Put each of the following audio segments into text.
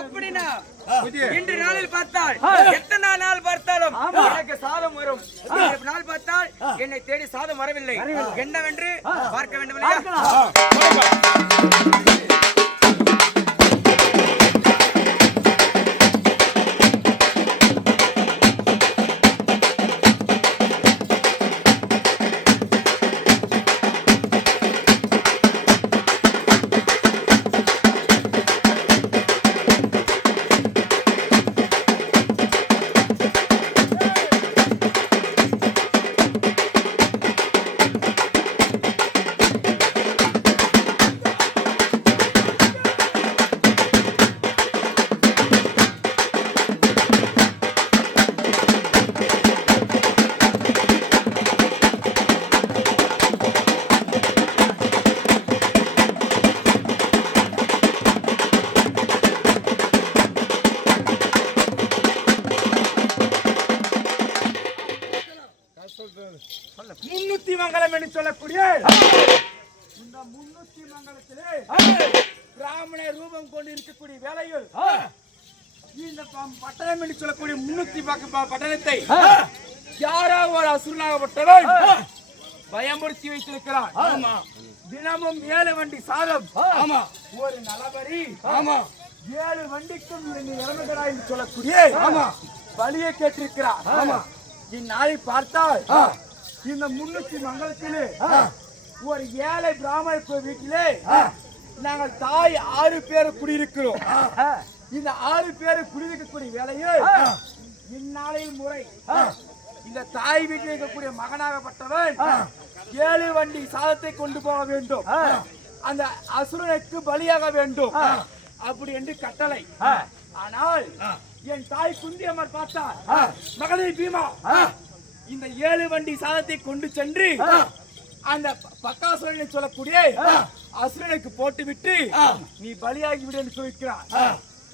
அப்படின்னா இன்று நாளில் பார்த்தால் எத்தனை நாள் பார்த்தாலும் எனக்கு சாதம் வரும். நாள் பார்த்தால் என்னை தேடி சாதம் வரவில்லை. என்னவென்று பார்க்க வேண்டும் இல்லையா? முன்னூத்தி மங்கலம் என்று சொல்லக்கூடிய இந்த முன்னூத்தி மங்கலத்திலே பிராமண ரூபம் கொண்டு இருக்கக்கூடிய வேலையில் இந்த பட்டணம் என்று சொல்லக்கூடிய முன்னூத்தி பட்டணத்தை யாரோ ஒரு அசுரனாகப்பட்டவன் பயமுறுத்தி வைத்திருக்கிறார். தினமும் 7 வண்டி சாதம், ஒரு நலபரி, 7 வண்டிக்கும் இறங்குகிறார் என்று சொல்லக்கூடிய பலியை கேட்டிருக்கிறார். இந்நாளை பார்த்தால் இந்த முன்னூத்தி மங்கலத்திலே ஒரு ஏழை பிராமண வீட்டிலே நாங்கள் தாய் 6 பேர் குடியிருக்கிறோம். இந்த 6 பேர் குடியிருக்கக்கூடிய வேலையில் இந்நாளையில் முறை இந்த தாய் வீட்டில் இருக்கக்கூடிய மகனாகப்பட்டவன் 7 வண்டி சாதத்தை கொண்டு போக வேண்டும். அந்த அசுரனுக்கு பலியாக வேண்டும் அப்படி என்று கட்டளை. ஆனால் என் தாய் குந்தியம்மர் பார்த்தார், மகனே பீமா, இந்த 7 வண்டி சாதத்தை கொண்டு சென்று அந்த பக்காசுரனை சொல்லக்கூடிய அசுரனுக்கு போட்டுவிட்டு நீ பலியாகி விடு என்று சொல்லிக்கிறார்.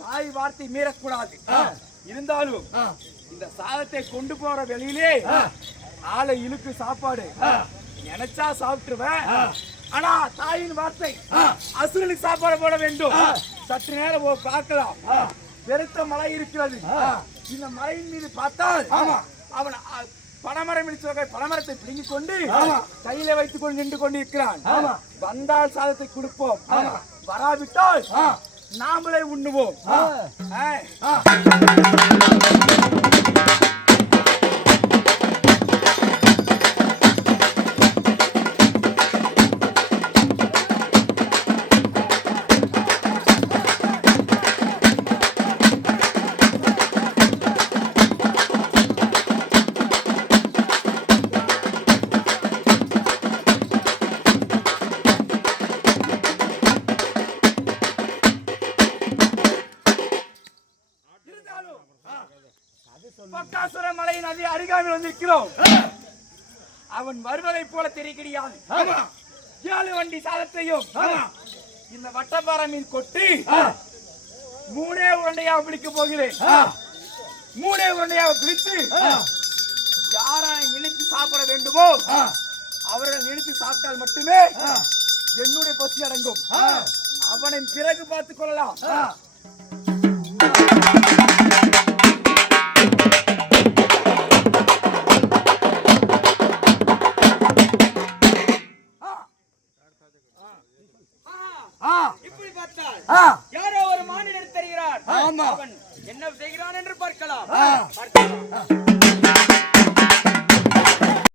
தாய் வார்த்தை மீறக்கூடாது. இருந்தாலும் இந்த சாதத்தை கொண்டு போற வெளியிலே ஆளை இழுக்கு சாப்பாடு நினைச்சா சாப்பிட்டுருவேன். ஆனா தாயின் வார்த்தை அசுரனுக்கு சாப்பாடு போட வேண்டும். சற்று நேரம் பார்க்கலாம். பெருத்த மலை இருக்கிறது. இந்த மலையின் மீது பார்த்தால் அவன் பனமரம் பனமரத்தை பிடுங்கிக் கொண்டு கையில வைத்துக் கொண்டு நின்று கொண்டிருக்கிறான். வந்தால் சாதத்தை கொடுப்போம், வராவிட்டால் நாமளே உண்ணுவோம். பக்காசுர மலையின் அருகாமையில் வந்திருக்கிறோம். அவன் வருவதை போல தெரிகிறது. 7 வண்டி சாதத்தையும் இந்த வட்டப்பாறை மீன் கொட்டி 3 உருண்டையாக பிடிக்க போகிறேன். 3 உருண்டையாக பிடித்து யாரை நினைத்து சாப்பிட வேண்டுமோ அவர்கள் நினைத்து சாப்பிட்டால் மட்டுமே என்னுடைய பசி அடங்கும். அவனை பிறகு பார்த்துக் கொள்ளலாம். இப்படி பார்த்தால் யாரோ ஒரு மாநிலர் தெரிகிறார். அவன் என்ன செய்கிறான் என்று பார்க்கலாம்.